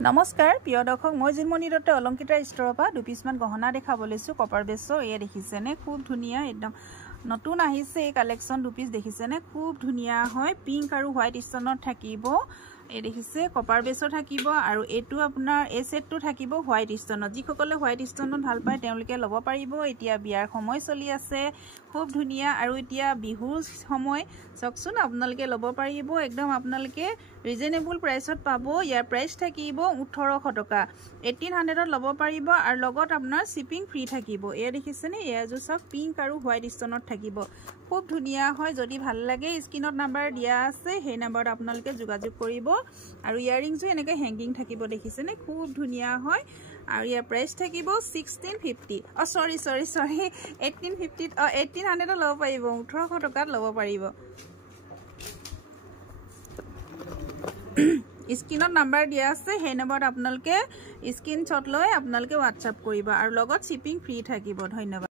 নমস্কাৰ প্ৰিয় দৰ্শক মই জিনমণি দত্ত অলংকিতা ষ্টৰৰ পৰা দুপিছমান গহনা দেখাব লৈছো কপাৰ বেছৰ এয়া দেখিছেনে খুব ধুনিয়া একদম নতুন আহিছে এই কালেকশন দুপিছ দেখিছেনে খুব ধুনিয়া হয় পিংক আৰু হোৱাইট ষ্টনত থাকিব এই দেখিছে কপাৰ বেছৰ থাকিব আৰু এটো আপোনাৰ এই সেটটো থাকিব হোৱাইট ষ্টনত যিসকলে হোৱাইট ষ্টনত ভাল পায় তেওঁলোকে ল'ব পাৰিব এতিয়া বিয়াৰ সময় চলি আছে খুব ধুনিয়া আৰু এতিয়া বিহুৰ সময় চকচোন আপোনালোকে ল'ব পাৰিব একদম আপোনালোকে ৰিজনেবল প্ৰাইসত পাব ইয়াৰ প্ৰাইস থাকিব 1800 টকা 1800ত ল'ব পাৰিব আৰু লগত আপোনাৰ শিপিং ফ্ৰী থাকিব এয়া দেখিছেনে এয়া যে সব পিংক আৰু হোৱাইট ষ্টনত থাকিব খুব ধুনিয়া হয় যদি ভাল লাগে স্ক্ৰিনত নাম্বাৰ দিয়া আছে সেই নাম্বাৰত আপোনালোকে যোগাযোগ কৰিব আৰু ইয়াৰিংছো এনেকৈ হ্যাঙ্গিং থাকিব দেখিছেনে খুব ধুনিয়া হয় আৰু ইয়াৰ প্ৰাইস থাকিব 1650 সৰি 1850 1800 ল'ব পাৰিব 1800 টকাত ল'ব পাৰিব স্ক্ৰিনত নাম্বাৰ দিয়া আছে সেই নম্বৰত আপোনালোকে স্ক্ৰিনশ্বট লৈ আপোনালোকে WhatsApp কৰিব আৰু লগত শিপিং ফ্ৰী থাকিব ধন্যবাদ